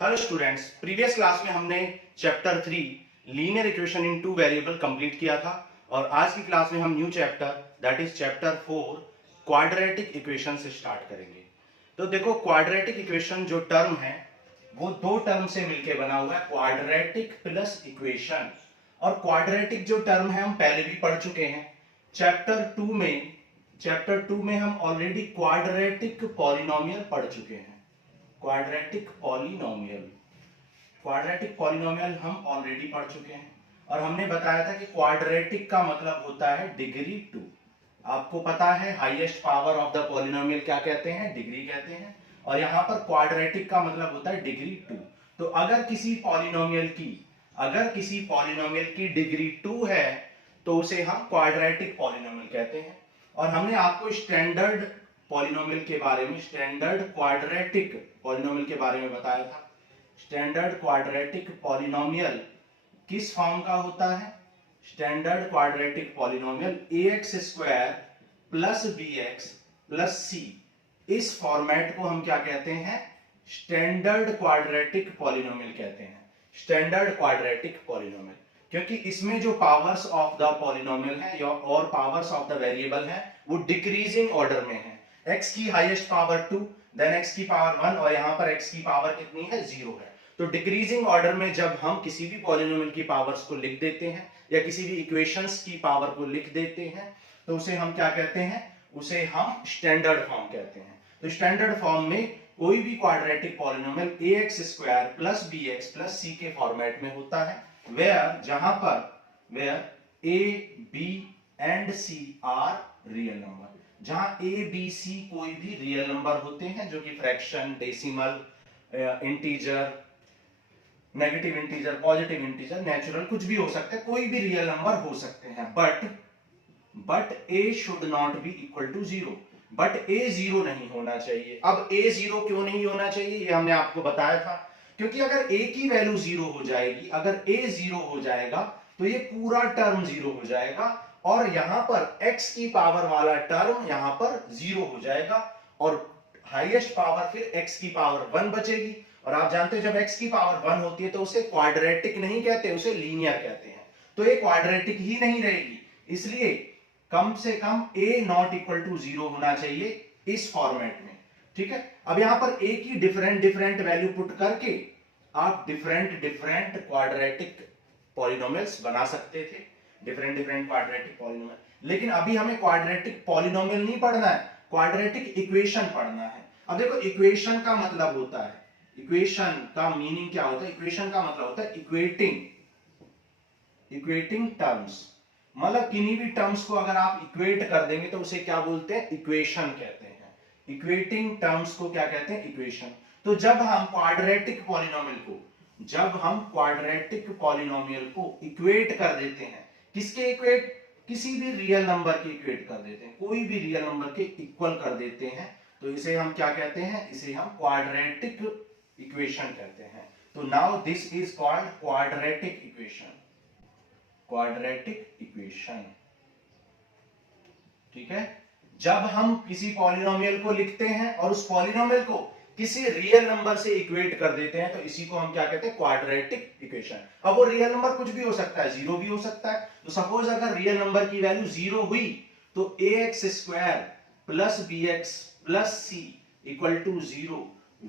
Hello students, previous class में हमने chapter 3 linear equation in two variable complete किया था और आज की क्लास में हम new chapter that is chapter 4 quadratic equation से स्टार्ट करेंगे। तो देखो, क्वाड्रेटिक इक्वेशन जो टर्म है वो दो टर्म से मिलकर बना हुआ है, क्वाड्रेटिक प्लस इक्वेशन। और क्वाड्रेटिक जो टर्म है हम पहले भी पढ़ चुके हैं चैप्टर 2 में हम ऑलरेडी क्वाड्रेटिक पॉलिनोमियल पढ़ चुके हैं। क्वाड्रेटिक पॉलिनोमियल हम ऑलरेडी पढ़ चुके हैं और हमने बताया था कि क्वाड्रेटिक का मतलब होता है डिग्री 2। आपको पता है highest power of the polynomial क्या कहते हैं? डिग्री कहते हैं। और यहां पर क्वाड्रेटिक का मतलब होता है डिग्री 2। तो अगर किसी पॉलिनोमियल की डिग्री 2 है तो उसे हम क्वाड्रेटिक पॉलिनोमियल कहते हैं। और हमने आपको स्टैंडर्ड क्वाड्रेटिक पॉलिनोमियल के बारे में बताया था। स्टैंडर्ड क्वाड्रेटिक पॉलिनोमियल किस फॉर्म का होता है? Standard quadratic polynomial ax square plus bx plus c। इस फॉर्मेट को हम क्या कहते हैं? स्टैंडर्ड क्वाड्रेटिक पॉलिनोमियल कहते हैं। स्टैंडर्ड क्वाड्रेटिक पॉलिनोमियल क्योंकि इसमें जो पावर्स ऑफ द पॉलिनोमियल है और पावर्स ऑफ द वेरिएबल है वो डिक्रीजिंग ऑर्डर में है। x की हाईएस्ट पावर 2, देन x की पावर 1 और यहाँ पर x की पावर कितनी है? 0 है। तो डिक्रीजिंग ऑर्डर में जब हम किसी भी पॉलिनोमियल की पावर्स को लिख देते हैं या किसी भी इक्वेशंस की पावर को लिख देते हैं तो उसे हम क्या कहते हैं? उसे हम स्टैंडर्ड फॉर्म कहते हैं। तो स्टैंडर्ड फॉर्म में कोई भी quadratic polynomial ax square plus bx plus c के फॉर्मेट में होता है, where a b and c are real number. जहां a b c कोई भी रियल नंबर होते हैं जो कि fraction, decimal, integer, negative integer, positive integer, natural, कुछ भी हो सकता है, कोई भी रियल नंबर हो सकते हैं। But a should not be equal to 0। But a 0 नहीं होना चाहिए। अब a 0 क्यों नहीं होना चाहिए ये हमने आपको बताया था, क्योंकि अगर a की वैल्यू 0 हो जाएगी, अगर a 0 हो जाएगा तो ये पूरा टर्म 0 हो जाएगा और यहां पर x की पावर वाला टर्म यहां पर 0 हो जाएगा और हाईएस्ट पावर फिर x की पावर 1 बचेगी। और आप जानते हो जब x की पावर 1 होती है तो उसे क्वाड्रेटिक नहीं कहते, उसे लीनियर कहते हैं। तो ये क्वाड्रेटिक ही नहीं रहेगी, इसलिए कम से कम a नॉट इक्वल टू 0 होना चाहिए इस फॉर्मेट में। ठीक है, अब यहां पर a की डिफरेंट वैल्यू पुट करके आप डिफरेंट क्वाड्रेटिक पॉलिनोमियल्स बना सकते थे, डिफरेंट क्वाड्रेटिक पॉलिनोमियल। लेकिन अभी हमें क्वाड्रेटिक पॉलिनोमियल नहीं पढ़ना है, क्वाड्रेटिक इक्वेशन पढ़ना है। अब देखो, इक्वेशन का मतलब होता है, इक्वेशन का मीनिंग क्या होता है? इक्वेशन का मतलब होता है इक्वेटिंग टर्म्स। मतलब किन्हीं भी टर्म्स को अगर आप इक्वेट कर देंगे तो उसे क्या बोलते हैं? इक्वेशन कहते हैं। इक्वेटिंग टर्म्स को क्या कहते हैं? इक्वेशन। तो जब हम क्वाड्रेटिक पॉलिनोमियल को इक्वेट कर देते हैं, किसके इक्वेट? किसी भी रियल नंबर के इक्वेट कर देते हैं, कोई भी रियल नंबर के इक्वल कर देते हैं, तो इसे हम क्या कहते हैं? इसे हम क्वाड्रेटिक इक्वेशन कहते हैं। तो now this is called quadratic equation. ठीक है, जब हम किसी पॉलिनोमियल को लिखते हैं और उस पॉलिनोमियल को किसी रियल नंबर से इक्वेट कर देते हैं तो इसी को हम क्या कहते हैं? Quadratic equation. अब वो रियल नंबर कुछ भी हो सकता है, 0 भी हो सकता है। तो सपोज अगर रियल नंबर की वैल्यू 0 हुई तो ax square plus bx plus c equal to 0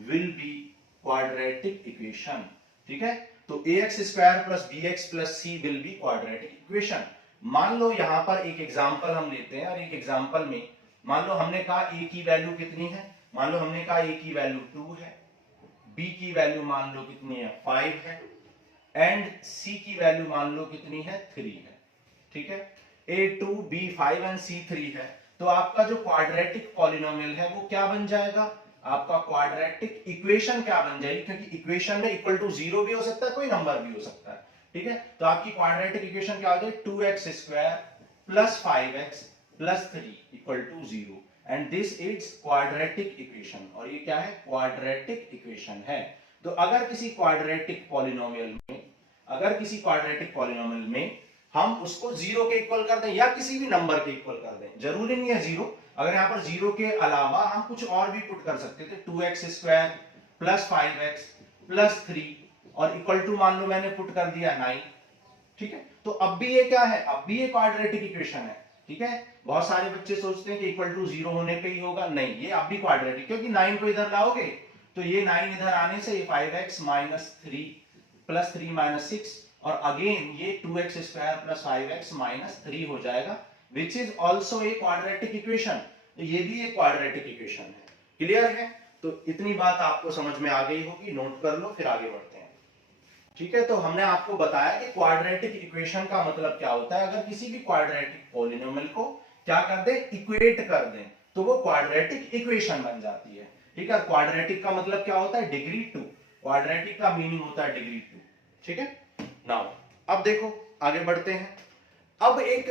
will be quadratic equation. ठीक है, तो ax square plus bx plus c will be quadratic equation. मान लो यहां पर एक एग्जांपल हम लेते हैं और एक एग्जांपल में मान लो हमने कहा a की वैल्यू कितनी है? मान लो हमने कहा a की वैल्यू 2 है, b की वैल्यू मान लो कितनी है? 5 है एंड c की वैल्यू मान लो कितनी है? 3 है। ठीक है, a2 b5 एंड c3 है। तो आपका जो क्वाड्रेटिक पॉलिनोमियल है वो क्या बन जाएगा? आपका क्वाड्रेटिक इक्वेशन क्या बन जाएगी? क्योंकि इक्वेशन में इक्वल टू 0 भी हो सकता है, कोई नंबर भी हो सकता है। ठीक है, तो आपकी क्वाड्रेटिक इक्वेशन क्या हो जाएगी? 2x square plus 5x plus 3 equal to 0 and this is quadratic equation. और ये क्या है? क्वाड्रेटिक इक्वेशन है। तो अगर किसी क्वाड्रेटिक पॉलिनोमियल में हम उसको 0 के इक्वल कर दें या किसी भी नंबर के इक्वल कर दें, जरूरी नहीं है 0, अगर यहां पर 0 के अलावा हम कुछ और भी पुट कर सकते थे, 2x square plus 5x plus 3 और इक्वल टू मान लो मैंने पुट कर दिया 9। ठीक है, तो अब भी ये क्या है, अब भी ये क्वाड्रेटिक इक्वेशन है। ठीक है, बहुत सारे बच्चे सोचते हैं कि इक्वल टू 0 होने पे ही होगा, नहीं, ये अब भी क्वाड्रेटिक, क्योंकि 9 को इधर लाओगे तो ये 9 इधर आने से ये 5x माइनस 3 प्लस 3 माइनस 6 और अगेन ये 2x square plus 5x minus 3 हो जाएगा, which is also a quadratic equation. तो ये भी एक क्वाड्रेटिक इक्वेशन है। क्लियर है? तो इतनी बात आपको समझ में आ गई होगी, नोट कर लो, फिर आगे बढ़ते हैं। ठीक है, तो हमने आपको बताया कि क्वाड्रेटिक इक्वेशन का मतलब क्या होता है। अगर किसी भी क्वाड्रेटिक पॉलिनोमियल को क्या कर दे, इक्वेट कर दें, तो वो क्वाड्रेटिक इक्वेशन बन जाती है। ठीक है, क्वाड्रेटिक का मतलब क्या होता है, डिग्री 2। क्वाड्रेटिक का मीनिंग होता है डिग्री 2। ठीक है, नाउ अब देखो आगे बढ़ते हैं। अब एक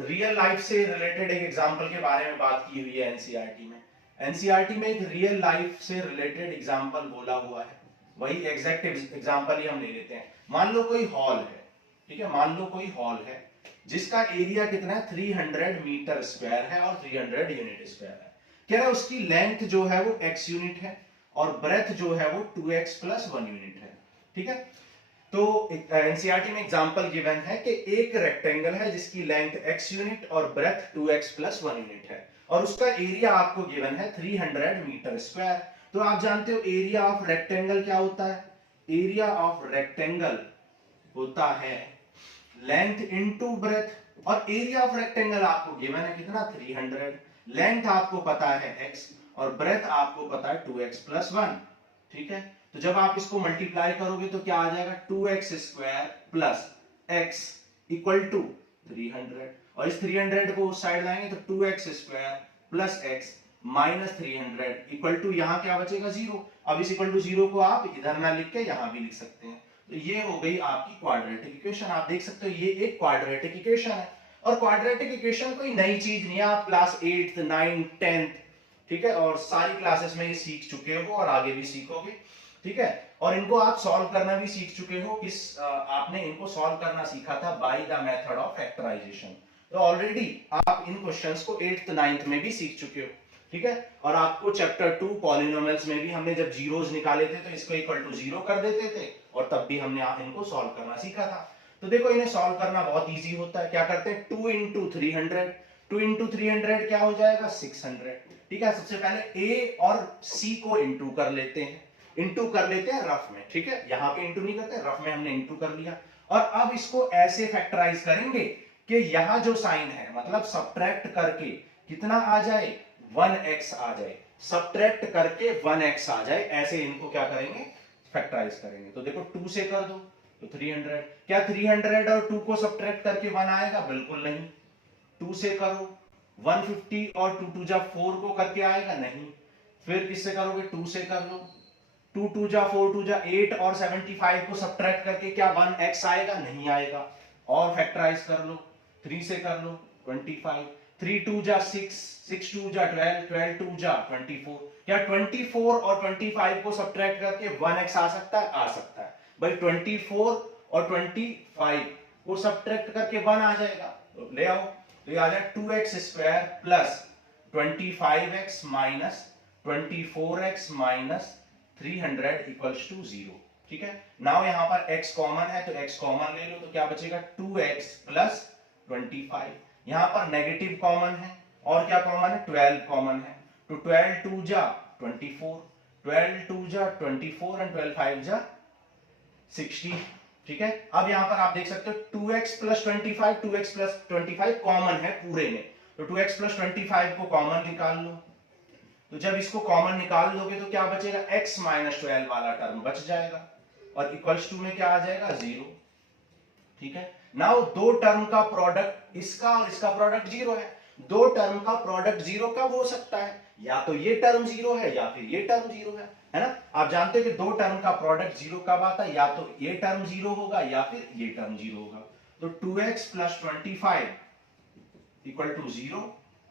रियल लाइफ से रिलेटेड एक एग्जांपल के बारे में बात की हुई है एनसीईआरटी में। एनसीईआरटी में एक रियल लाइफ से रिलेटेड एग्जांपल बोला हुआ है, वही एग्जैक्ट एग्जांपल ही हम ले लेते हैं। मान लो कोई हॉल है, ठीक है, मान लो कोई हॉल है जिसका एरिया कितना है, 300 मीटर स्क्वायर है और 300 यूनिट स्क्वायर है। कह रहा है उसकी लेंथ जो है वो x यूनिट है और ब्रेथ जो है वो 2x प्लस 1 यूनिट है। ठीक है, तो एनसीईआरटी में एग्जांपल गिवन है कि एक रेक्टेंगल है जिसकी लेंथ x यूनिट और ब्रेथ 2x प्लस 1 यूनिट है और उसका एरिया आपको गिवन है 300 मीटर स्क्वायर। तो आप जानते हो एरिया ऑफ रेक्टेंगल क्या होता है, एरिया ऑफ रेक्टेंगल होता है लेंथ इनटू ब्रेथ, और एरिया ऑफ रेक्टेंगल आपको गिवन है कितना, 300, लेंथ आपको पता है x और ब्रेथ आपको पता है 2x प्लस 1। ठीक है, तो जब आप इसको मल्टीप्लाई करोगे तो क्या आ जाएगा, 2x square plus x equal to 300, और इस 300 को उस साइड लाएंगे तो 2x square plus x minus 300 equal to यहाँ क्या बचेगा, 0। अब इस इक्वल टू 0 को आप इधर ना लिख के यहाँ भी लिख सकते हैं। तो ये हो गई आपकी क्वाड्रेटिक इक्वेशन। आप देख सकते हो ये एक क्वाड्रेटिक इक्वेशन है, और क्वाड्रेटिक इक्वेशन कोई नई चीज नहीं है, आप क्लास 8th 9th 10th, ठीक है, और सारी क्लासेस में ये सीख चुके हो और आगे भी सीखोगे। ठीक है, और इनको आप सॉल्व करना भी सीख चुके हो। आपने इनको सॉल्व करना सीखा था by the method of factorization. तो ऑलरेडी आप इन क्वेश्चंस को 8th 9th में भी सीख चुके हो। ठीक है, और आपको चैप्टर 2 पॉलिनोमियल्स में भी हमने जब जीरोस निकाले थे तो इसको इक्वल टू 0 कर देते थे, और तब भी हमने इनको सॉल्व करना सीखा था। तो देखो इन्हें सॉल्व करना बहुत इजी होता है। क्या करते हैं, 2 इंटू 300, 2 इंटू 300 क्या हो जाएगा, 600। ठीक है, सबसे पहले ए और सी को इंटू कर लेते हैं, इंटू कर लेते हैं रफ में। ठीक है, यहाँ पे इंटू नहीं करते, रफ में हमने इंटू कर लिया। और अब इसको ऐसे फैक्टराइज करेंगे कि यहाँ जो साइन है मतलब सब्ट्रैक्ट करके कितना आ जाए, 1x आ जाए, सब्ट्रैक्ट करके 1x आ जाए, ऐसे इनको क्या करेंगे, फैक्टराइज करेंगे। तो देखो 2 से कर दो तो 300, क्या 300 और 2 को सब्ट्रैक्ट करके 1 आएगा, बिल्कुल नहीं। 2 से करो 150 और 2 2 जा 4 को करके आएगा, नहीं। फिर किससे करोगे, 2 से कर लो, 2 2 जा 4 2 जा 8 और 75 को सब्ट्रैक्ट करके क्या 1x आएगा, नहीं आएगा। और फैक्टराइज कर लो, 3 से कर लो 25, 3 2 जा 6, 6 2 जा 12, 12 2 जा 24, क्या 24 और 25 को सब्ट्रैक्ट करके 1x आ सकता है, आ सकता है भाई। 24 और 25 को सब्ट्रैक्ट करके 1 आ जाएगा, तो ले आओ, तो ये आ जाए 2x square plus 25x minus 24x minus 300 equals to 0। ठीक है, नाउ यहां पर x कॉमन है तो x कॉमन ले लो, तो क्या बचेगा, 2x प्लस 25। यहां पर नेगेटिव कॉमन है और क्या कॉमन है, 12 कॉमन है, तो 12 2 जा 24, 12 2 जा 24 एंड 12 5 जा 60। ठीक है, अब यहां पर आप देख सकते हो 2x plus 25, 2x plus 25 common है पूरे में, तो 2x प्लस 25 को कॉमन निकाल लो। तो जब इसको कॉमन निकाल लोगे तो क्या बचेगा, x माइनस 12 वाला टर्म बच जाएगा, और इक्वल्स टू में क्या आ जाएगा, 0। ठीक है, नाउ दो टर्म का प्रोडक्ट, इसका और इसका प्रोडक्ट 0 है। दो टर्म का प्रोडक्ट 0 कब हो सकता है, या तो ये टर्म 0 है या फिर ये टर्म 0 है ना। आप जानते हो कि दो टर्म का प्रोडक्ट 0 कब आता है, या तो ये टर्म 0 होगा या फिर ये टर्म 0 होगा। तो 2x प्लस 25 इक्वल टू 0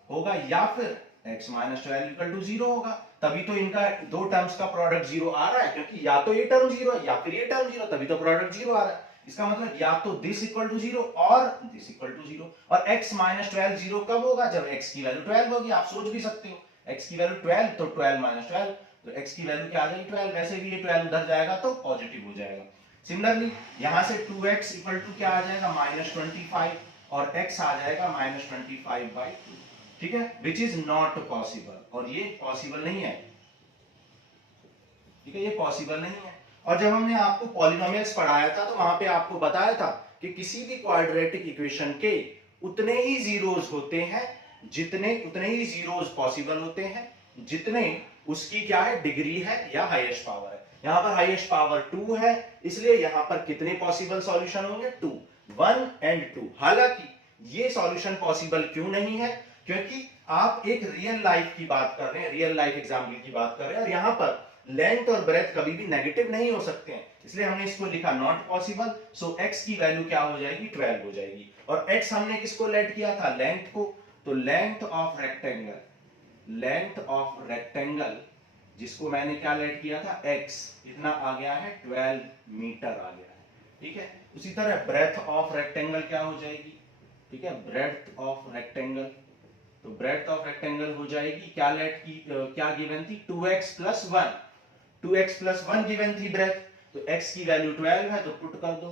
होगा, या फिर x माइनस 12 इक्वल टू 0 होगा। तभी तो इनका दो टर्म्स का प्रोडक्ट 0 आ रहा है, क्योंकि या तो ये टर्म 0 है या फिर ये टर्म 0, तभी तो प्रोडक्ट 0 आ रहा है। इसका मतलब या तो दिस इक्वल टू 0 और दिस इक्वल टू 0। और x माइनस 12 0 कब होगा, जब x की वैल्यू 12 होगी। आप सोच भी सकते हो x की वैल्यू 12 तो 12 माइनस 12 तो x की वैल्यू क्या आ जाएगी 12। वैसे भी ये 12 उधर जाएगा तो पॉजिटिव हो जाएगा। सिमिलरली यहां से 2x इक्वल टू क्या आ जाएगा -25 और x आ जाएगा -25/2। ठीक है, विच इज नॉट पॉसिबल, और ये पॉसिबल नहीं है। ठीक है, ये पॉसिबल नहीं है। और जब हमने आपको पॉलिनोमियल्स पढ़ाया था तो वहां पे आपको बताया था कि किसी भी क्वाड्रेटिक इक्वेशन के उतने ही जीरोस होते हैं उतने ही जीरोस पॉसिबल होते हैं जितने उसकी क्या है डिग्री है या हाईएस्ट पावर है। यहां पर हाईएस्ट पावर 2 है, इसलिए यहां पर कितने पॉसिबल सॉल्यूशन होंगे 2, 1 एंड 2। हालांकि ये सॉल्यूशन पॉसिबल क्यों नहीं है, क्योंकि आप एक रियल लाइफ की बात कर रहे हैं, रियल लाइफ एग्जाम्पल की बात कर रहे हैं, और यहां पर लेंथ और ब्रेथ कभी भी नेगेटिव नहीं हो सकते हैं, इसलिए हमने इसको लिखा नॉट पॉसिबल। सो x की वैल्यू क्या हो जाएगी 12 हो जाएगी। और x हमने किसको लेट किया था लेंथ को, तो लेंथ ऑफ रेक्टेंगल जिसको मैंने क्या लेट किया था x, इतना आ गया है 12 मीटर आ गया है। ठीक है, उसी तरह ब्रेथ ऑफ रेक्टेंगल क्या हो जाएगी, ठीक है, ब्रेथ ऑफ रेक्टेंगल, तो ब्रेथ ऑफ रेक्टेंगल हो जाएगी क्या लेट की क्या गिवन थी 2x plus 1, 2x plus 1 given थी ब्रेथ, तो x की वैल्यू 12 है तो पुट कर दो,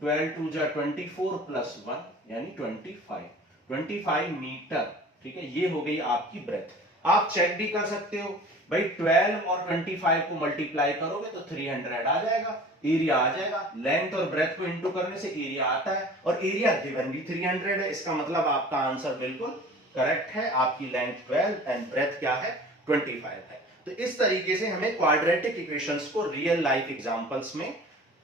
12 टू जा 24 प्लस 1 यानी 25 मीटर। ठीक है, ये हो गई आपकी ब्रेथ। आप चेक भी कर सकते हो भाई, 12 और 25 को मल्टीप्लाई करोगे तो 300 आ जाएगा, एरिया आ जाएगा। लेंथ और ब्रेथ को इंटू करने से एरिया आता है, और एरिया गिवन भी 300 है, इसका मतलब आपका आंसर बिल्कुल करेक्ट है। आपकी लेंथ 12 एंड ब्रेथ क्या है 25 है। तो इस तरीके से हमें क्वाड्रेटिक इक्वेशंस को रियल लाइफ एग्जांपल्स में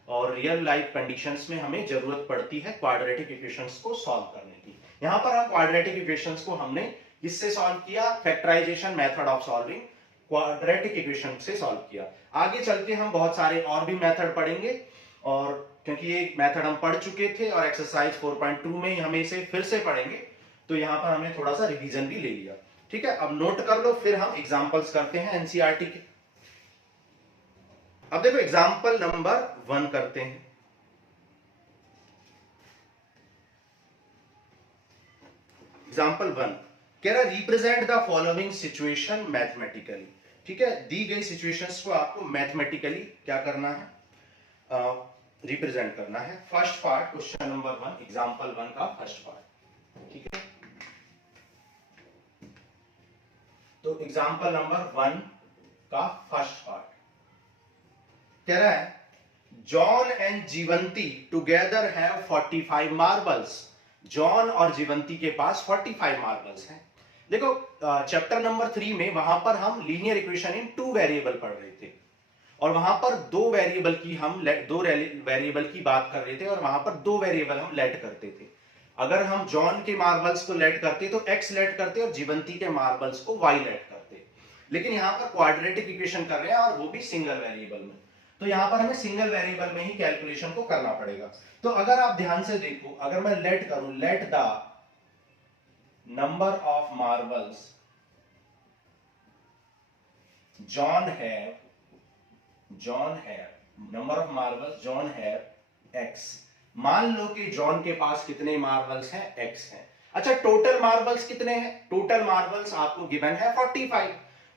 और रियल लाइफ कंडीशंस में हमें जरूरत पड़ती है क्वाड्रेटिक इक्वेशंस को सॉल्व करने की। यहां पर हम क्वाड्रेटिक इक्वेशंस को हमने किससे सॉल्व किया, factorization method of solving quadratic equation से सॉल्व किया। आगे चल के हम बहुत सारे और भी मेथड पढ़ेंगे, और क्योंकि ये मेथड हम पढ़ चुके थे और एक्सरसाइज 4.2 में हम इसे फिर से पढ़ेंगे, तो यहां पर हमने थोड़ा सा रिवीजन भी ले लिया। ठीक है, अब नोट कर लो, फिर हम एग्जांपल्स करते हैं एनसीईआरटी के। अब देखो एग्जांपल नंबर 1 करते हैं। एग्जांपल 1 कह रहा represent the following situation mathematically. ठीक है, दी गई सिचुएशंस को आपको मैथमेटिकली क्या करना है, रिप्रेजेंट करना है। First part question number 1 example 1 का फर्स्ट पार्ट। ठीक है, तो एग्जांपल नंबर 1 का फर्स्ट पार्ट कह रहा है John and Jeevanti together have 45 marbles. John और जीवंती के पास 45 मार्बल्स हैं। देखो चैप्टर नंबर 3 में वहां पर हम लीनियर इक्वेशन इन 2 वेरिएबल पढ़ रहे थे, और वहां पर दो वेरिएबल की बात कर रहे थे, और वहां पर 2 वेरिएबल हम लेट करते थे। अगर हम जॉन के मार्बल्स को लेट करते तो x लेट करते और जीवंती के मार्बल्स को y लेट करते। लेकिन यहां पर क्वाड्रेटिक इक्वेशन कर रहे हैं और वो भी सिंगल वेरिएबल में, तो यहां पर हमें सिंगल वेरिएबल में ही कैलकुलेशन को करना पड़ेगा। तो अगर आप ध्यान से देखो, अगर मैं लेट करूं, late the number of marbles John have number of marbles John have x। मान लो कि जॉन के पास कितने मार्बल्स हैं x हैं। अच्छा, टोटल मार्बल्स कितने हैं, टोटल मार्बल्स आपको गिवन है 45।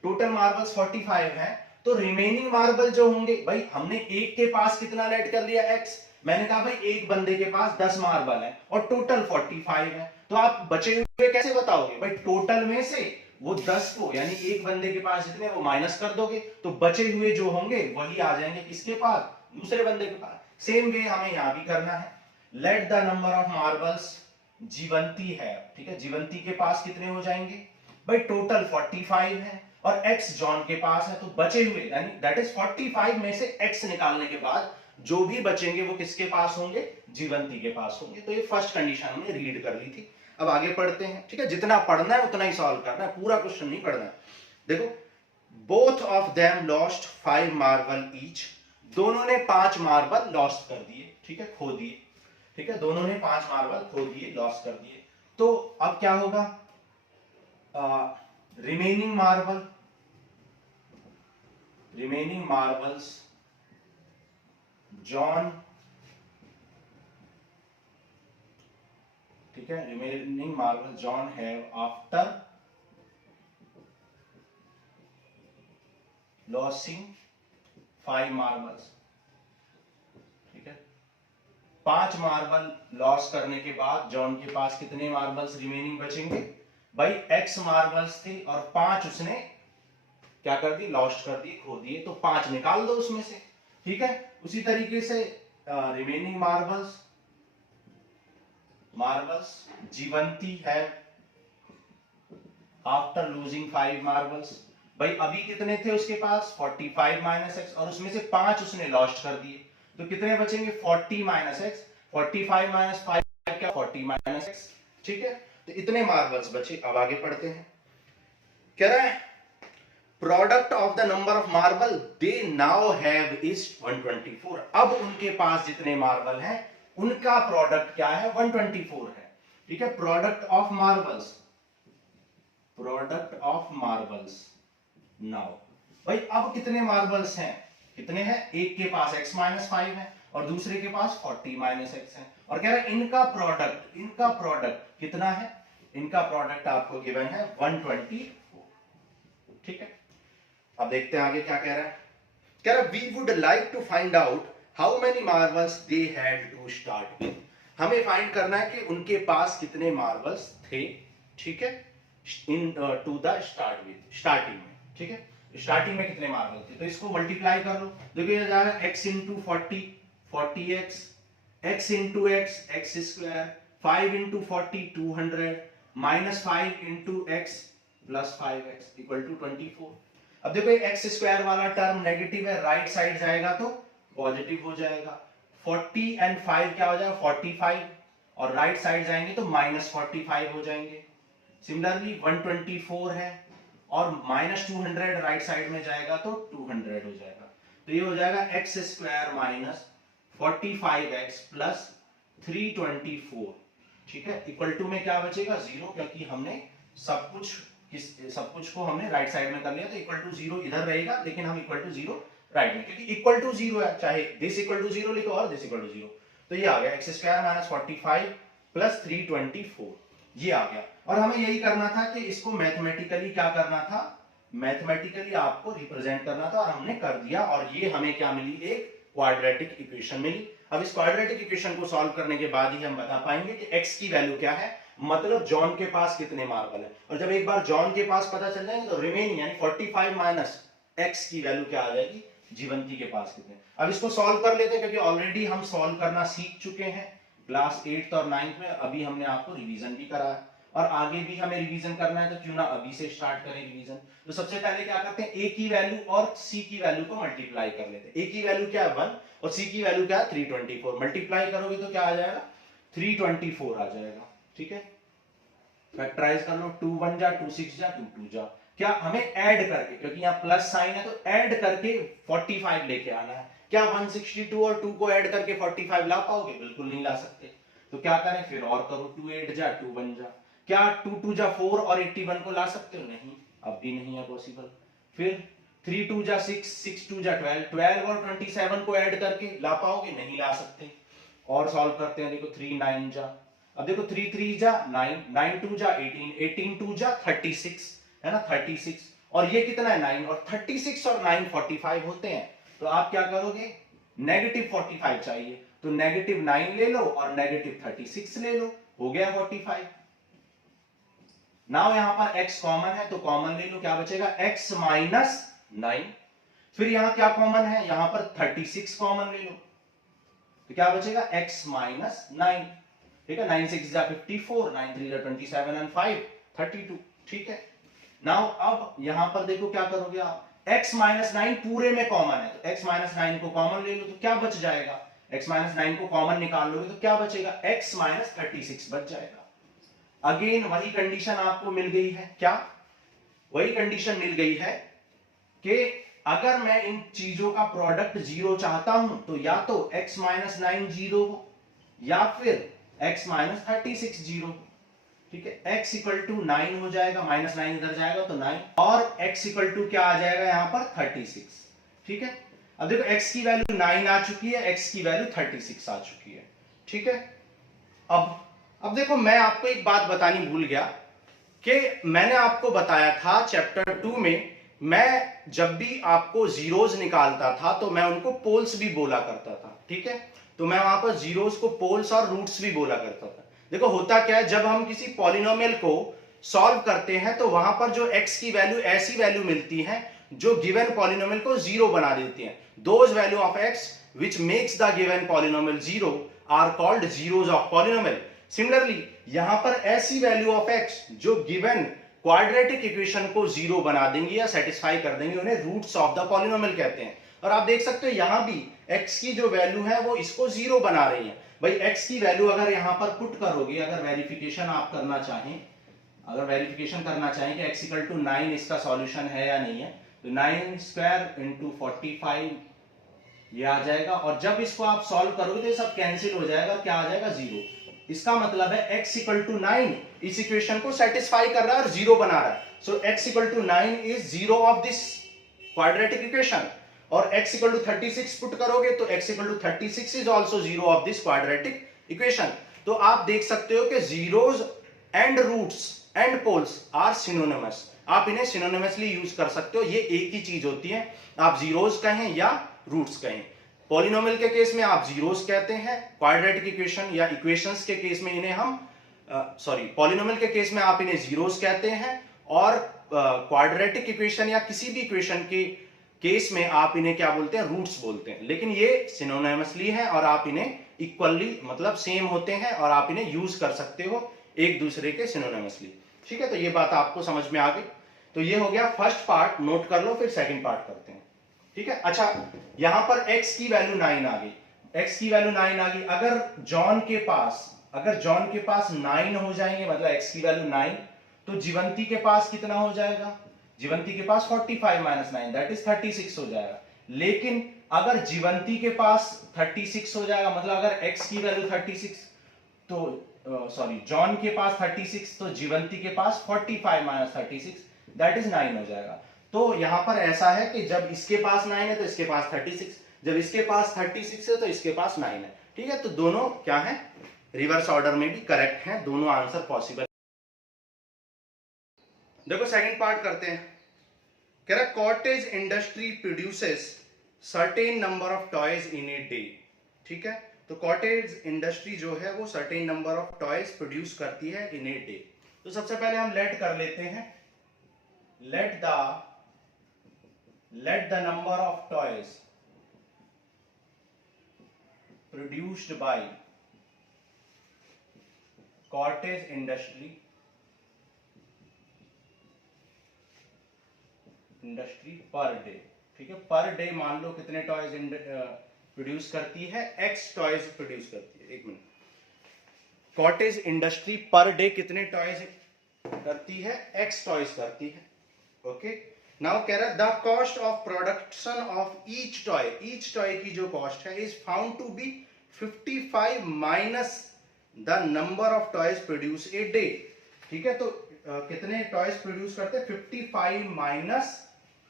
टोटल मार्बल्स 45 हैं, तो रिमेनिंग मार्बल जो होंगे, भाई हमने एक के पास कितना लेट कर लिया x, मैंने कहा भाई एक बंदे के पास 10 मार्बल है और टोटल 45 है, तो आप बचे हुए कैसे बताओगे, भाई टोटल में से वो 10 को यानी एक बंदे के पास जितने वो माइनस कर दोगे, तो बचे हुए जो होंगे वही आ जाएंगे किसके पास, दूसरे बंदे के पास। सेम वे हमें यहां भी करना है। Let the number of marbles Jeevanti है, ठीक है, जीवंती के पास कितने हो जाएंगे, भाई टोटल 45 है और x जॉन के पास है, तो बचे हुए यानी दैट इज 45 में से x निकालने के बाद जो भी बचेंगे वो किसके पास होंगे, जीवंती के पास होंगे। तो ये फर्स्ट कंडीशन हमने रीड कर ली थी। अब आगे पढ़ते हैं। ठीक है, जितना पढ़ना है उतना ही सॉल्व करना है, पूरा क्वेश्चन नहीं पढ़ना है। देखो, both of them lost 5 marble each. दोनों ने 5 मार्बल लॉस्ट कर दिए, ठीक है, खो दिए। ठीक है, दोनों ने 5 मार्बल खो दिए, लॉस कर दिए। तो अब क्या होगा, रिमेनिंग मार्बल्स जॉन, ठीक है, remaining marble John have after losing 5 marbles, ठीक है। 5 मार्बल लॉस करने के बाद जॉन के पास कितने मार्बल्स रिमेनिंग बचेंगे? भाई x मार्बल्स थे और 5 उसने क्या कर दी? लॉस्ट कर दिए, खो दिए, तो 5 निकाल दो उसमें से, ठीक है। उसी तरीके से रिमेनिंग मार्बल्स जीवंती है आफ्टर लूजिंग 5 मार्बल्स। भाई अभी कितने थे उसके पास? 45 माइनस एक्स, और उसमें से 5 उसने लॉस्ट कर दिए, तो कितने बचेंगे? 40 माइनस एक्स। 45 माइनस 5 क्या? 40 माइनस एक्स, ठीक है। तो इतने मार्बल्स बचे। अब आगे पढ़ते हैं। कह रहा है product of the number of marble they now have is 124। अब उनके पास जितने मार्बल हैं उनका प्रोडक्ट क्या है? 124 है, ठीक है। प्रोडक्ट ऑफ मार्बल्स नाउ, भाई अब कितने मार्बल्स हैं? कितने हैं? एक के पास x माइनस 5 है और दूसरे के पास 40 माइनस एक्स है, और कह रहा है इनका प्रोडक्ट कितना है? इनका प्रोडक्ट आपको गिवन है 124, ठीक है। अब देखते हैं आगे क्या कह रहा है। कह रहा है we would like to find out how many marbles they had to start with. हमें फाइंड करना है कि उनके पास कितने मार्बल्स थे, ठीक है, इन टू द स्टार्टिंग में, ठीक है। स्टार्टिंग में कितने मार्बल थे, तो इसको मल्टीप्लाई कर लो। देखिए ये जाएगा x into 40x, x into x square, 5 into 40 200, minus 5 into x plus 5x equal to 24। अब देखो एक्स स्क्वायर वाला टर्म नेगेटिव है, राइट साइड जाएगा तो पॉजिटिव हो जाएगा। 40 एंड 5 क्या हो जाएगा? 45, और राइट साइड जाएंगे तो माइनस 45 हो जाएंगे। सिमिलरली 124 है और माइनस 200 राइट साइड में जाएगा तो 200 हो जाएगा। तो ये हो जाएगा x square minus 45x plus 324, ठीक है, इक्वल टू में क्या बचेगा? 0, क्योंकि हमने सब कुछ को हमने राइट साइड में कर लिया, तो इक्वल टू 0 इधर रहेगा, लेकिन हम इक्वल टू 0 राइट में, क्योंकि इक्वल टू 0 है, चाहे दिस इक्वल टू 0 लिखो और दिस इक्वल टू 0। तो ये आ गया एक्स स्क्वायर माइनस 45 प्लस 324, ये आ गया। और हमें यही करना था कि इसको मैथमेटिकली क्या करना था? मैथमेटिकली आपको रिप्रेजेंट करना था, और हमने कर दिया। और ये हमें क्या मिली? एक क्वाड्रेटिक इक्वेशन मिली। अब इस क्वाड्रेटिक इक्वेशन को सॉल्व करने के बाद ही हम बता पाएंगे कि x की वैल्यू क्या है, मतलब जॉन के पास कितने मार्बल है। और जब एक बार जॉन के पास पता चल जाएगा तो रिमेनिंग यानी 45 माइनस x की वैल्यू क्या आ जाएगी? जीवंती के पास कितने। अब इसको सॉल्व कर लेते हैं, क्योंकि ऑलरेडी हम सॉल्व करना सीख चुके हैं क्लास 8th और 9th में। अभी हमने आपको रिवीजन भी करा है और आगे भी हमें रिवीजन करना है, तो क्यों ना अभी से स्टार्ट करें रिवीजन। तो सबसे पहले क्या करते हैं, a की वैल्यू और c की वैल्यू को मल्टीप्लाई कर लेते हैं। a की वैल्यू क्या है? 1, और c की वैल्यू क्या है? 324। मल्टीप्लाई करोगे तो क्या आ जाएगा? 324 आ जाएगा, ठीक है। फैक्टराइज कर लो, 2 1 जा, 2 6 जा, 2 2 जा। क्या हमें ऐड करके, क्योंकि यहाँ प्लस साइन है, तो ऐड करके 45 लेके आना है। क्या 162 और 2 को ऐड करके 45 ला पाओगे? बिल्कुल नहीं ला सकते। तो क्या करें फिर? और करो, 2 8 जा, 2 1 जा। क्या 2 2 जा 4 और 81 को ला सकते हो? नहीं, अब भी नहीं है पॉसिबल। फिर 3 2 जा 6, 6 2 जा 12, 12 और 27 को ऐड करके ला पाओगे? नहीं ला सकते। और सॉल्व करते हैं, देखो 3 9 जा, अब देखो 3 3 जा 9, 9 2 जा 18, 18 2 जा 36, है ना, 36। और ये कितना है? 9, और 36 और 9 45 होते हैं। तो आप क्या करोगे? नेगेटिव 45 चाहिए, तो नेगेटिव 9 ले लो और नेगेटिव 36 ले लो, हो गया 45। नाउ यहां पर x कॉमन है, तो कॉमन ले लो, क्या बचेगा? x minus 9। फिर यहां क्या कॉमन है? यहां पर 36 कॉमन ले लो, तो क्या बचेगा? x माइनस 9, ठीक है। 9 6 जा 54, 9 3 जा 27 एंड 5 32, ठीक है। नाउ अब यहां पर देखो क्या करोगे आप? x माइनस 9 पूरे में कॉमन है, तो x माइनस 9 को कॉमन ले लो, तो क्या बच जाएगा? x माइनस 9 को कॉमन निकाल लोगे तो क्या बचेगा? x माइनस 36 बच जाएगा। अगेन वही कंडीशन आपको मिल गई है, क्या? वही कंडीशन मिल गई है कि अगर मैं इन चीजों का प्रोडक्ट 0 चाहता हूं, तो या तो x माइनस 9 0 हो या फिर x माइनस 36 0, ठीक है। x इक्वल टू 9 हो जाएगा, माइनस 9 इधर जाएगा तो 9, और x इक्वल टू क्या आ जाएगा यहां पर? 36, ठीक है। अब देखो x की वैल्यू 9 आ चुकी है, x की वैल्यू 36 आ चुकी है, ठीक है। अब देखो मैं आपको एक बात बतानी भूल गया कि मैंने आपको बताया था चैप्टर 2 में मैं जब भी आपको जीरोज निकालता था तो मैं उनको पोल्स भी बोला करता था, ठीक है। तो मैं वहां पर जीरोज को पोल्स और रूट्स भी बोला करता था। देखो होता क्या है, जब हम किसी पॉलिनोमियल को सॉल्व करते हैं तो वहां पर जो x की वैल्यू ऐसी वैल्यू मिलती है जो गिवन पॉलिनोमियल को जीरो बना देती है। Those value of x which makes the given polynomial zero are called zeros of polynomial. Similarly, यहां पर ऐसी वैल्यू ऑफ x जो गिवन क्वाड्रेटिक इक्वेशन को जीरो बना देंगी या सेटिस्फाई कर देंगी, उन्हें रूट्स ऑफ द पॉलिनोमियल कहते हैं। और आप देख सकते हो यहां भी x की जो वैल्यू है वो इसको जीरो बना रही है। भाई x की वैल्यू अगर यहां पर पुट करोगे, अगर वेरिफिकेशन आप करना चाहें, अगर वेरिफिकेशन करना चाहें कि x इक्वल टू 9 इसका सॉल्यूशन है या नहीं है, तो 9 स्क्वायर इंटू 45 ये आ जाएगा। और जब इसको आप सॉल्व करोगे तो ये सब कैंसिल हो जाएगा, क्या आ जाएगा, जीरो। इसका मतलब है x इक्वल टू 9 इस इक्वेशन को सेटिस्फाई कर रहा है और जीरो बना रहा है। So x equal to 9 is zero of this quadratic equation. और x इक्वल टू 36 पुट करोगे तो x equal to 36 is also zero of this quadratic equation. तो आप देख सकते हो कि zeros and roots and poles are synonymous. आप इन्हें सिनोनिमसली यूज कर सकते हो, ये एक ही चीज होती है, आप जीरोज कहें या रूट्स कहें। पॉलिनोमियल के केस में आप जीरोस कहते हैं, क्वाड्रेटिक इक्वेशन या इक्वेशंस के केस में इन्हें हम पॉलिनोमियल के केस में आप इन्हें जीरोस कहते हैं, और क्वाड्रेटिक इक्वेशन या किसी भी इक्वेशन के केस में आप इन्हें क्या बोलते हैं, रूट्स बोलते हैं। लेकिन ये सिनोनिमसली है और आप इन्हें इक्वली मतलब सेम होते हैं और आप इन्हें यूज कर सकते हो एक दूसरे के सिनोनिमसली, ठीक है। तो ये बात आपको समझ में आ गई। तो ये हो गया फर्स्ट पार्ट, नोट कर लो, फिर सेकंड पार्ट करते हैं, ठीक है। अच्छा, यहां पर x की वैल्यू 9 आ गई, x की वैल्यू 9 आ गई। अगर जॉन के पास 9 हो जाएंगे, मतलब x की वैल्यू 9, तो जीवंती के पास कितना हो जाएगा, जीवंती के पास 45 माइनस 9 दैट इज 36 हो जाएगा। लेकिन अगर जीवंती के पास 36 हो जाएगा, मतलब अगर x की वैल्यू 36 तो जॉन के पास 36 तो जीवंती के पास 45 माइनस 36 दैट इज 9 हो जाएगा। तो यहां पर ऐसा है कि जब इसके पास 9 है तो इसके पास 36, जब इसके पास 36 है तो इसके पास 9 है, ठीक है। तो दोनों क्या है, रिवर्स ऑर्डर में भी करेक्ट हैं, दोनों आंसर पॉसिबल। देखो सेकंड पार्ट करते हैं। कह रहा cottage industry produces certain number of toys in A day, ठीक है। तो कॉटेज इंडस्ट्री जो है वो certain number of toys produce करती है इन ए डे। तो सबसे पहले हम लेट कर लेते हैं, let the number of toys produced by cottage industry per day, ठीक है। पर डे मान लो कितने टॉयज प्रोड्यूस करती है, x टॉयज प्रोड्यूस करती है। एक minute, cottage industry per day कितने टॉयज करती है, x टॉयज करती है, ओके। नाउ कह रहा the cost of production of each toy की जो कॉस्ट है is found to be 55 minus the number of toys produce a day, ठीक है। तो कितने टॉयज प्रोड्यूस करते हैं, 55 माइनस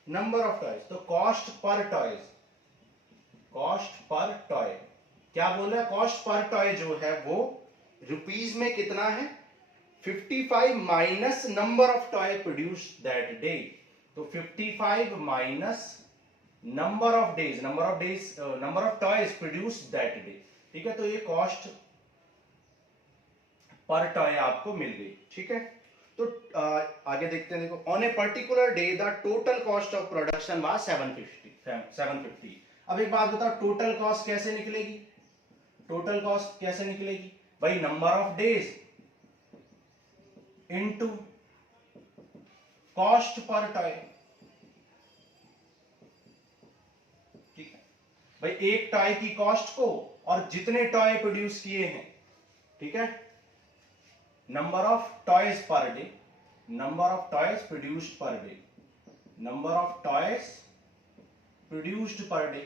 नंबर ऑफ टॉयज। तो कॉस्ट पर टॉय क्या बोल रहा है, कॉस्ट पर टॉय जो है वो रुपीज में कितना है, 55 minus number of toy produce that day. तो 55 minus number of toys produce that day, ठीक है। तो ये कॉस्ट पर टॉय आपको मिल गई, ठीक है। तो आगे देखते हैं। देखो on a particular day the total cost of production was 750। अब एक बात बताओ, टोटल कॉस्ट कैसे निकलेगी, भाई number of days into cost per toy, ठीक है। भाई एक टॉय की कॉस्ट को और जितने टॉय प्रोड्यूस किए हैं, ठीक है, number of toys per day, number of toys produced per day, number of toys produced per day.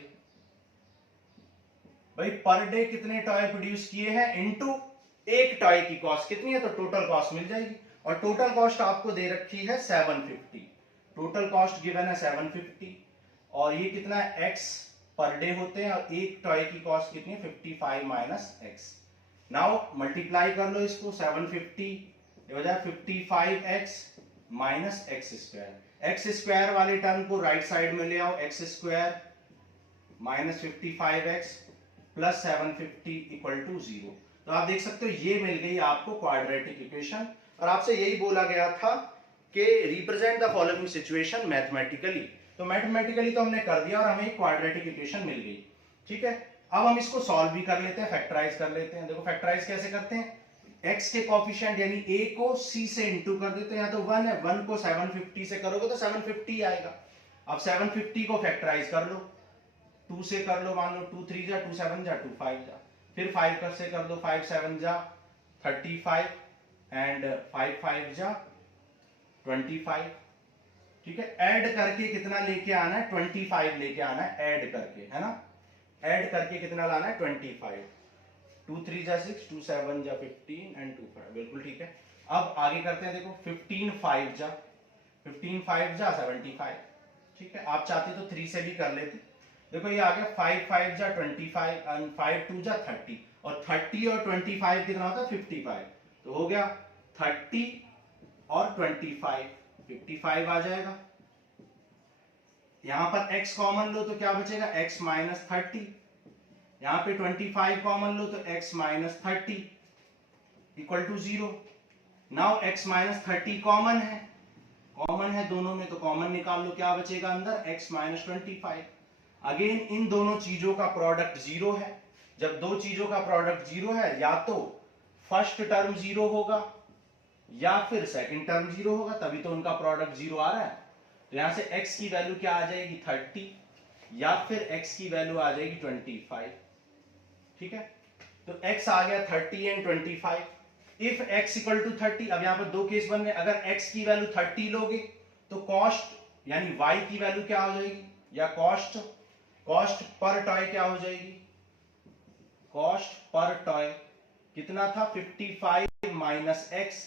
भाई पर डे कितने टॉय प्रोड्यूस किए हैं इनटू एक टॉय की कॉस्ट कितनी है, तो टोटल कॉस्ट मिल जाएगी। और टोटल कॉस्ट आपको दे रखी है 750, टोटल कॉस्ट गिवन है 750, और ये कितना है, x पर डे होते हैं, और एक टॉय की कॉस्ट कितनी है, 55 माइनस x। नाउ मल्टीप्लाई कर लो इसको, 750 हो जाए 55x minus x square. X square वाले टर्म को राइट साइड में ले आओ, x square minus 55x plus 750 equal to 0। तो आप देख सकते हो ये मिल गई आपको क्वाड्रेटिक इक्वेशन। और आपसे यही बोला गया था कि represent the following situation mathematically. तो मैथमेटिकली तो हमने कर दिया और हमें क्वाड्रेटिक इक्वेशन मिल गई। ठीक है, अब हम इसको सॉल्व भी कर लेते हैं, फैक्टराइज कर लेते हैं। देखो फैक्टराइज कैसे करते हैं, x के कोफिशिएंट यानी a को c से इंटू कर देते हैं। यहाँ तो 1 है, 1 को 750 से करोगे तो 750 आएगा। अब 750 को फैक्टराइज कर लो, 2 से कर लो, मान लो 2 3 जा 2 7 जा 2 5 जा, फिर 5 कर से कर दो, 5 7 जा 35 एंड 5 5 जा 25। ठीक है, ऐड करके कितना लेके आना है, 25 लेके आना है ऐड करके, है ना। ऐड करके कितना लाना है, 25। 2 3 जा 6, 2 7 जा 15 एंड 2 5, बिल्कुल ठीक है। अब आगे करते हैं, देखो 15 5 जा 75। ठीक है, आप चाहते तो 3 से भी कर लेते। देखो ये आ गया 5 5 जा 25 एंड 5 2 जा 30, और 30 और 25 कितना होता है, 55। तो हो गया 30 और 25, 55 आ जाएगा। यहां पर x कॉमन लो तो क्या बचेगा, x माइनस 30। यहां पे 25 कॉमन लो तो x minus 30 equal to 0। Now x minus 30 common है दोनों में, तो कॉमन निकाल लो, क्या बचेगा अंदर, x माइनस 25। अगेन इन दोनों चीजों का प्रोडक्ट 0 है। जब दो चीजों का प्रोडक्ट 0 है, या तो फर्स्ट टर्म 0 होगा या फिर सेकंड टर्म 0 होगा, तभी तो उनका प्रोडक्ट 0 आ रहा है। तो यहां से x की वैल्यू क्या आ जाएगी, 30, या फिर x की वैल्यू आ जाएगी 25। ठीक है, तो x आ गया 30 and 25। If x equal to 30, अब यहां पर दो केस बन गए। अगर x की वैल्यू 30 लोगे तो कॉस्ट यानी y की वैल्यू क्या हो जाएगी, या कॉस्ट पर टॉय क्या हो जाएगी, कॉस्ट पर टॉय कितना था, 55 माइनस एक्स,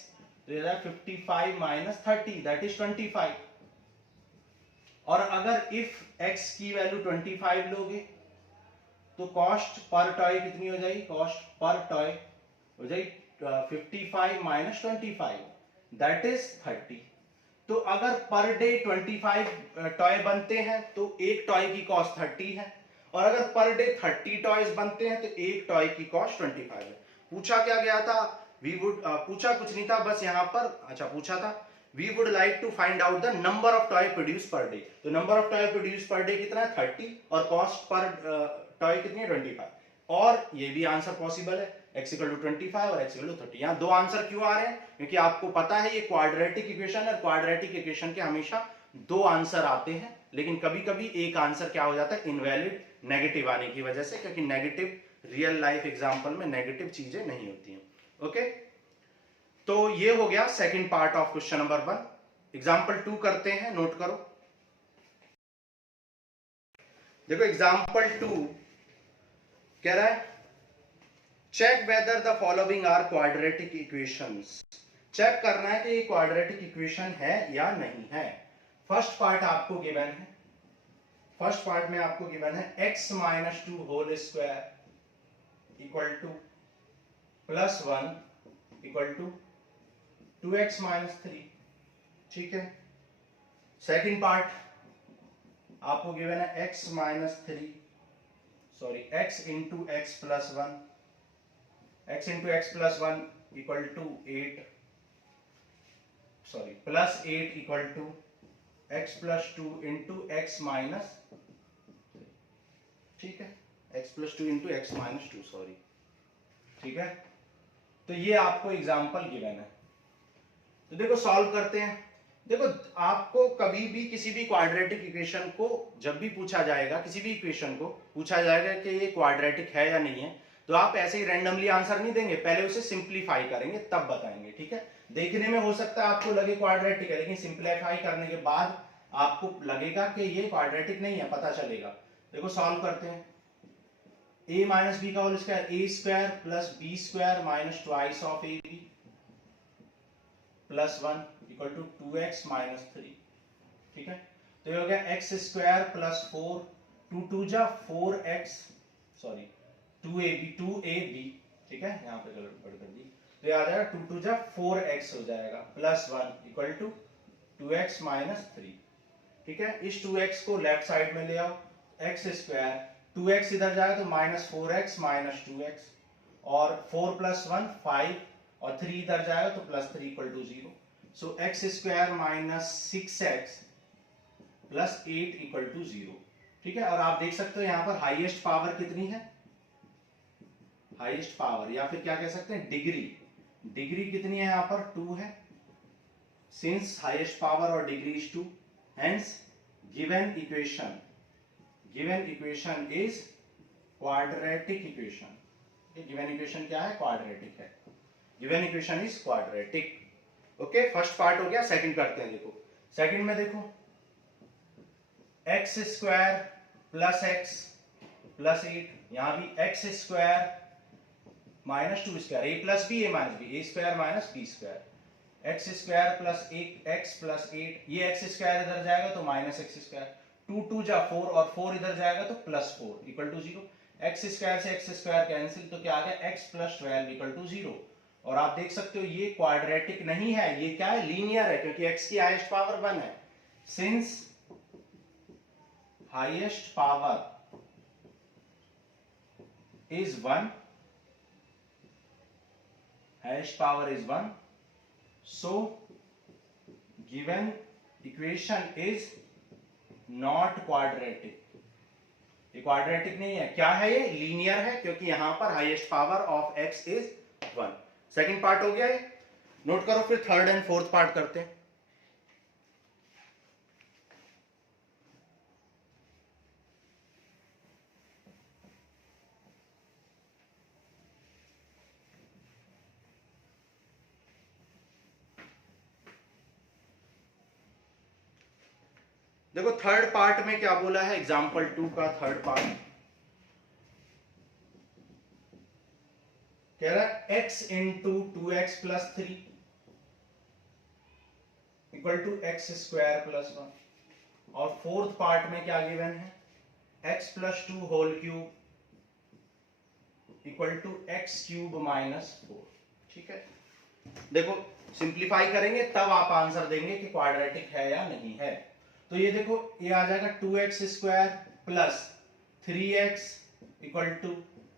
तो ये 55 माइनस 30 दैट इज 25। और अगर इफ x की वैल्यू 25 लोगे तो कॉस्ट पर टॉय कितनी हो जाएगी, कॉस्ट पर टॉय हो जाएगी 55 माइनस 25 दैट इज 30। तो अगर पर डे 25 टॉय बनते हैं तो एक टॉय की कॉस्ट 30 है, और अगर पर डे 30 टॉयज बनते हैं तो एक टॉय की कॉस्ट 25 है। पूछा क्या गया था, वी वुड पूछा कुछ नहीं था, बस यहां पर अच्छा पूछा था, we would like to find out the number of toy produce per day. तो number of toy produce per day कितना है, 30, और कॉस्ट पर टॉय कितनी है, 25। और ये भी आंसर पॉसिबल है, x इक्वल टू 25 और x इक्वल टू 30। यहाँ दो आंसर क्यों आ रहे हैं, क्योंकि आपको पता है ये क्वाड्रेटिक इक्वेशन है, क्वाड्रेटिक इक्वेशन के हमेशा दो आंसर आते हैं, लेकिन कभी कभी एक आंसर क्या हो जाता है, इनवैलिड, नेगेटिव आने की वजह से, क्योंकि नेगेटिव रियल लाइफ एग्जाम्पल में नेगेटिव चीजें नहीं होती हैं। ओके, तो ये हो गया second part of question number 1। Example 2 करते हैं, नोट करो। देखो एग्जाम्पल 2 कह रहा है, check whether the following are quadratic equations. Check करना है कि ये क्वाड्रेटिक इक्वेशन है या नहीं है। फर्स्ट पार्ट आपको गिवन है, फर्स्ट पार्ट में आपको गिवन है x minus 2 whole square equal to plus 1 equal to 2x minus 3। ठीक है, सेकंड पार्ट आपको गिवन है x minus 3 sorry x into x plus 1, x into x plus 1 equal to 8 sorry plus 8 equal to x plus 2 into x minus, ठीक है, x plus 2 into x minus 2 sorry. ठीक है, तो ये आपको example given है। तो देखो सॉल्व करते हैं। देखो आपको कभी भी किसी भी क्वाड्रेटिक इक्वेशन को जब भी पूछा जाएगा, किसी भी इक्वेशन को पूछा जाएगा कि ये क्वाड्रेटिक है या नहीं है, तो आप ऐसे ही रैंडमली आंसर नहीं देंगे, पहले उसे सिंप्लीफाई करेंगे तब बताएंगे। ठीक है, देखने में हो सकता है आपको लगे क्वाड्रेटिक है, लेकिन सिंप्लीफाई करने के बाद आपको लगेगा कि ये क्वाड्रेटिक नहीं है, पता चलेगा। देखो सॉल्व करते हैं। a माइनस बी का whole square, a square plus b square minus twice of a b plus 1 equal to 2x minus 3। ठीक है, तो ये हो गया x स्क्वायर प्लस 4, 2 2 जा 4x सॉरी 2ab। ठीक है, यहाँ पे गड़बड़ कर दी, तो ये आ जाएगा 2 2 जा 4x हो जाएगा plus 1 equal to 2x minus 3। ठीक है, इस 2x को लेफ्ट साइड में ले आओ, एक्स स्क्वायर, 2x इधर जाएगा तो माइनस 4x माइनस 2x, और 4 प्लस 1 5, और 3 इधर जाएगा तो plus 3 equal to 0। So x square minus 6x plus 8 equal to 0। ठीक है, और आप देख सकते हो यहां पर हाईएस्ट पावर कितनी है, हाईएस्ट पावर या फिर क्या कह सकते हैं डिग्री, डिग्री कितनी है यहां पर 2 है, since highest power or degree is 2, hence given equation is quadratic equation. Given equation क्या है, क्वाड्रेटिक है, given equation is quadratic. Okay, first part हो गया। सेकंड करते हैं, देखो सेकंड में देखो x square plus x plus 8, यहां भी x square minus 2 square, a plus b a minus b, a square minus b square, x square plus 1x plus 8, ये एक्स स्क्वायर इधर जाएगा तो माइनस एक्स स्क्वायर, 2 2 जा 4 और 4 इधर जाएगा तो plus 4 equal to 0। X square से एक्स स्क्वायर कैंसिल, तो क्या आ गया x प्लस 12 इक्वल टू 0। और आप देख सकते हो ये क्वाड्रेटिक नहीं है, ये क्या है, लीनियर है, क्योंकि x की हाईएस्ट पावर 1 है। Since highest power is 1, highest power is 1, so given equation is not quadratic। ये क्वाड्रेटिक नहीं है, क्या है ये, लीनियर है, क्योंकि यहां पर highest power of x is 1। Second part हो गया ये, नोट करो। फिर थर्ड एंड फोर्थ पार्ट करते हैं। देखो थर्ड पार्ट में क्या बोला है, एग्जाम्पल 2 का थर्ड पार्ट कह रहा है x into 2x plus 3 equal to x square plus 1, और फोर्थ पार्ट में क्या गिवन है, x plus 2 whole cube equal to x cube minus 4। ठीक है, देखो सिंप्लीफाई करेंगे तब आप आंसर देंगे कि क्वाड्रेटिक है या नहीं है। तो ये देखो, ये आ जाएगा 2x square plus 3x equal to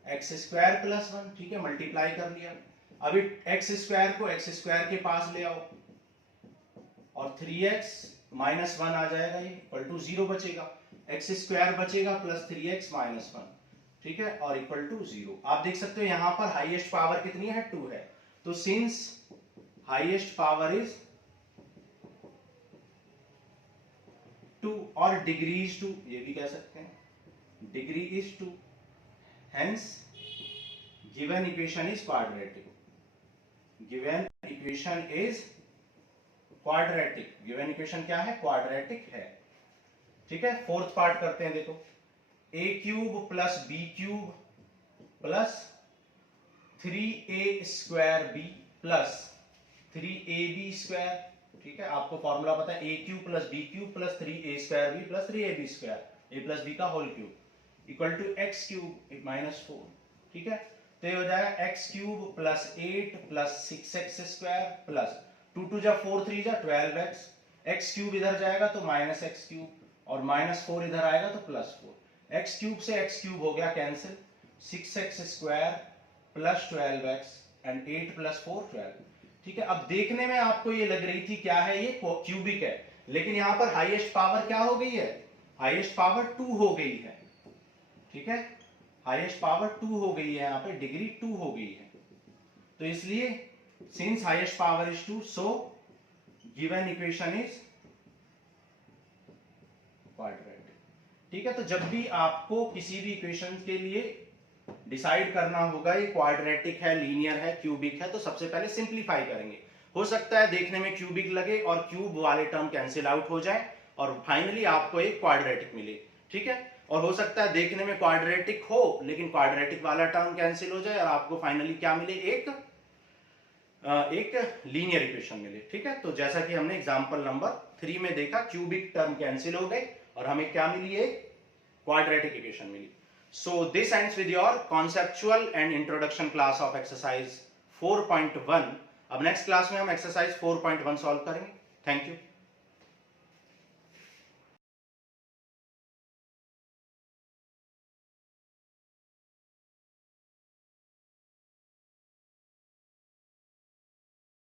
x square plus 1। ठीक है, मल्टीप्लाई कर लिया। अभी एक्स स्क्वायर को एक्स स्क्वायर के पास ले आओ, और 3x माइनस 1 आ जाएगा, ये इक्वल टू 0 बचेगा, एक्स स्क्वायर बचेगा प्लस 3x माइनस 1। ठीक है, और इक्वल टू 0। आप देख सकते हो यहां पर हाईएस्ट पावर कितनी है, 2 है। तो सिंस हाईएस्ट पावर इज 2 और डिग्री इज 2, ये भी कह सकते हैं, degree is 2, hence given equation is quadratic. Given equation is quadratic, given equation क्या है, क्वाड्रेटिक है। ठीक है, फोर्थ पार्ट करते हैं। देखो a cube plus b cube plus 3a square b plus 3ab square. ठीक है, आपको फॉर्मूला पता है, a cube plus b cube plus 3a square b plus 3ab square, a plus b का whole cube equal to x cube minus 4। ठीक है, तो ये हो जाएगा x cube plus 8 plus 6x square plus 2 2 जा 4 3 जा 12x, एक्स क्यूब इधर जाएगा तो माइनस एक्स क्यूब, और माइनस 4 इधर आएगा तो प्लस 4, एक्स क्यूब से एक्स क्यूब हो गया cancel, 6x square plus 12x and 8 plus 4 12। ठीक है, अब देखने में आपको ये लग रही थी क्या है, ये क्यूबिक है, लेकिन यहां पर हाईएस्ट पावर क्या हो गई है, हाईएस्ट पावर 2 हो गई है। ठीक है, हाईएस्ट पावर 2 हो गई है, यहां पे डिग्री 2 हो गई है। तो इसलिए since highest power is 2, so given equation is quadratic. ठीक है, तो जब भी आपको किसी भी इक्वेशन के लिए डिसाइड करना होगा ये क्वाड्रेटिक है, लीनियर है, क्यूबिक है, तो सबसे पहले सिंप्लीफाई करेंगे। हो सकता है देखने में क्यूबिक लगे और क्यूब वाले टर्म कैंसिल आउट हो जाए और फाइनली आपको एक क्वाड्रेटिक मिले। ठीक है, और हो सकता है देखने में क्वाड्रेटिक हो लेकिन क्वाड्रेटिक वाला टर्म कैंसिल हो जाए और आपको फाइनली क्या मिले, एक लीनियर इक्वेशन मिले। ठीक है, तो जैसा कि हमने एग्जांपल नंबर 3 में देखा, क्यूबिक टर्म कैंसिल हो गए और हमें क्या मिली, एक क्वाड्रेटिक इक्वेशन मिली। So this ends with your conceptual and introduction class of exercise 4.1। अब नेक्स्ट क्लास में हम एक्सरसाइज 4.1 सॉल्व करेंगे। Thank you.